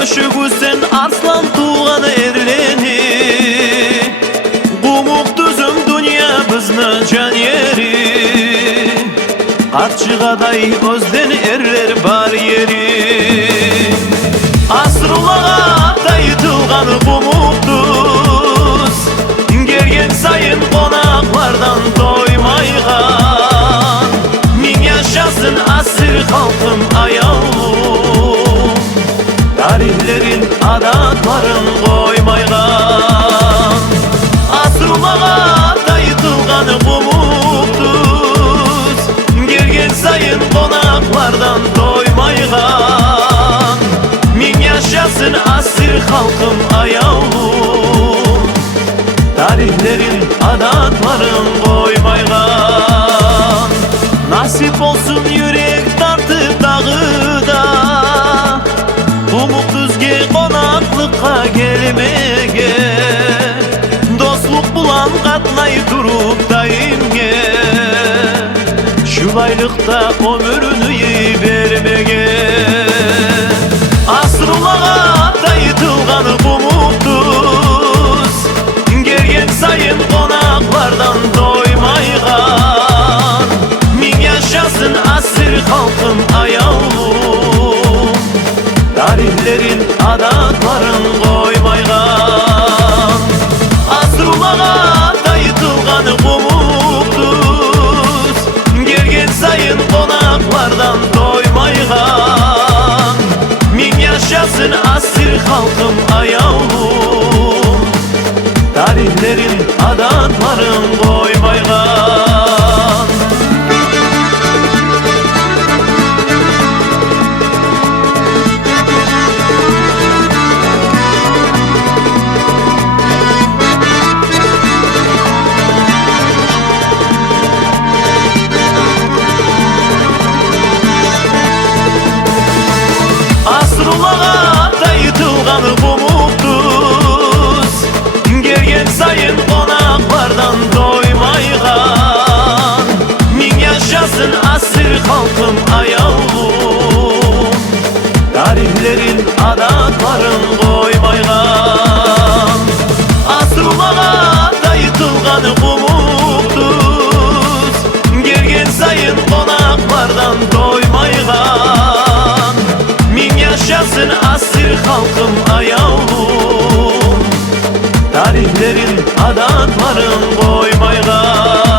Köşügüsen arslan tuğan erleni, Gumuk düzüm dünya bizni can yeri. Qarçıqaday özden erler bar yeri. Asrulağa dayıtılgan Gumuk düz, Gergen sayın konaklardan doymaygan. Min yaşasın asır halkım ayağım, tarihlerin adatların koymaygan. Asrulağa dayıtılgan Gumuk düz, Gergen sayın konaklardan doymaygan. Min yaşasın asır halkım ayağım, tarihlerin adatların koymaygan. Nasip olsun yürek tartıp dağıda, Gumuk düzge konaklıkka gelmege. Dostluk bulan katnay turup daimge, Şulaylıkta ömrünü vermege. Asrulağa dayıtılgan Gumuk düz, Gergen sayın konaklardan doymaygan. Min yaşasın asır halkım ayağım, tarihlerin adatların koymaygan. Asrulağa dayıtılgan Gumuk düz, Gergen sayın konaklardan doymaygan. Min yaşasın asır halkım ayağım, tarihlerin adatların koymaygan. Asrulağa dayıtılgan Gumuk düz, Gergen sayın konaklardan doymaygan. Min yaşasın asır halkım ayağım, tarihlerin adatların koymaygan. Asrulağa dayıtılgan Gumuk düz, Gergen sayın konaklardan doymaygan. Min yaşasın asır halkım ayağım, tarihlerin adatların koymaygan.